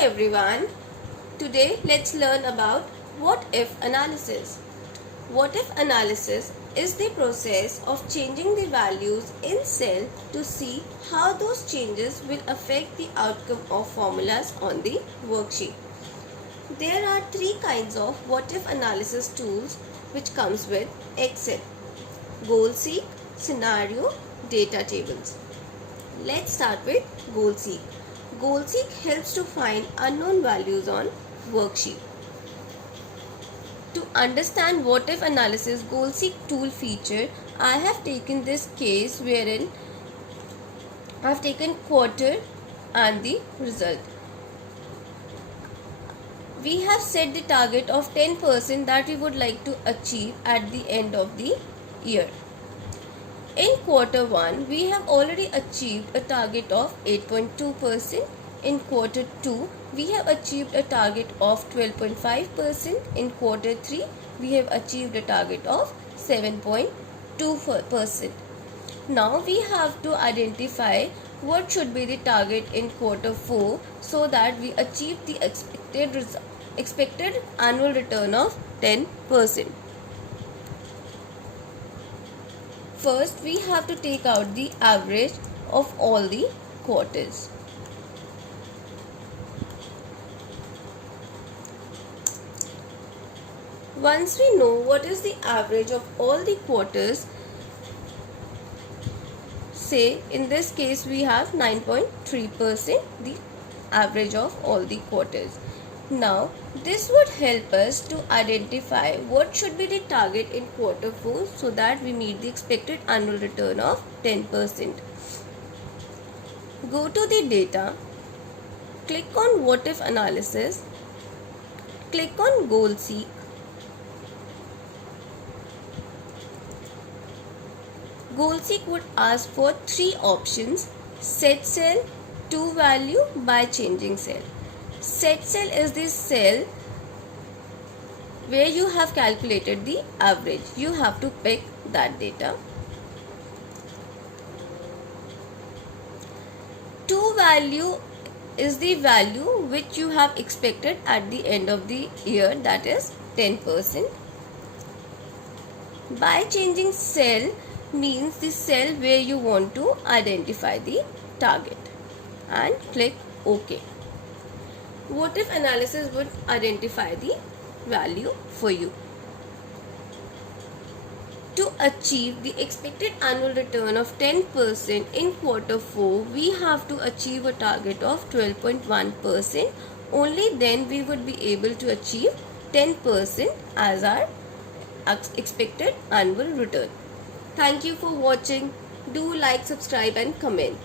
everyone. Today let's learn about what if analysis. What if analysis is the process of changing the values in cell to see how those changes will affect the outcome of formulas on the worksheet. There are three kinds of what if analysis tools which comes with Excel: goal seek, scenario, data tables. Let's start with goal seek. Goal seek helps to find unknown values on worksheet. To understand what if analysis goal seek tool feature, I have taken this case wherein I have taken quarter and the result. We have set the target of 10% that we would like to achieve at the end of the year. In quarter 1, we have already achieved a target of 8.2%. In quarter 2, we have achieved a target of 12.5%. In quarter 3, we have achieved a target of 7.2%. Now we have to identify what should be the target in quarter 4 so that we achieve the expected annual return of 10%. First, we have to take out the average of all the quarters. Once we know what is the average of all the quarters, say in this case we have 9.3% the average of all the quarters. Now this would help us to identify what should be the target in quarter 4 so that we meet the expected annual return of 10%. Go to the data, click on what if analysis, click on goal seek. Goal seek would ask for 3 options: set cell, to value, by changing cell. Set cell is the cell where you have calculated the average. You have to pick that data. To value is the value which you have expected at the end of the year, that is 10%. By changing cell means the cell where you want to identify the target, and click OK. What if analysis would identify the value for you. To achieve the expected annual return of 10% in quarter 4, we have to achieve a target of 12.1%. Only then we would be able to achieve 10% as our expected annual return. Thank you for watching. Do like, subscribe and comment.